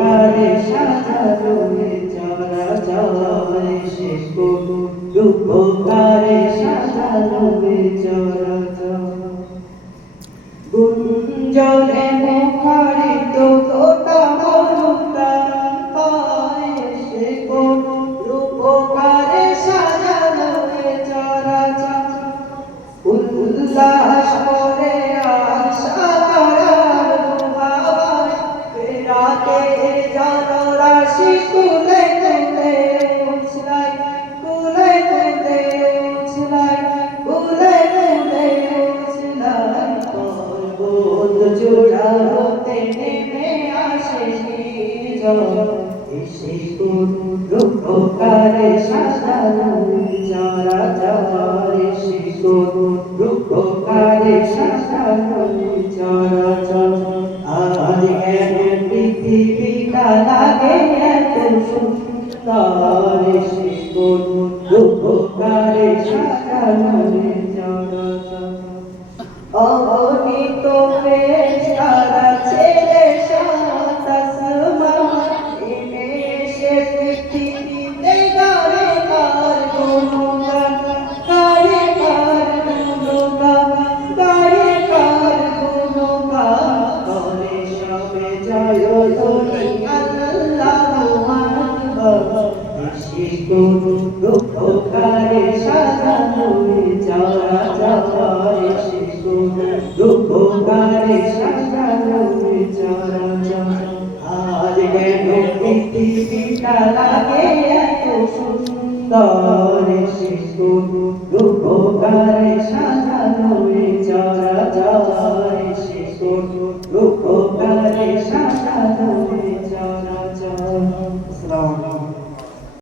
দুঃখকারে সাজালো চরা চরে সে কোন দুঃখকারে সাজালো চরা চরা গুঞ্জনে মুখারিত জনরাশি কুলে কুলে উছলাই পৃথিবীটা লাগে এত সুন্দর রূপকারে সাজানো যারা যারা অগণিত ফেরেশতারা ছেড়ে সাত আসমান নেমে এসে পৃথিবীতে গায়ে কার গুণগান, গায়ে কার গুণগান, গায়ে কার গুণগান। করে সবে জয়ধ্বনি আল্লাহু কি কোনো দুঃখকারে সাজানো যারা যারে সে কোনো দুঃখকারে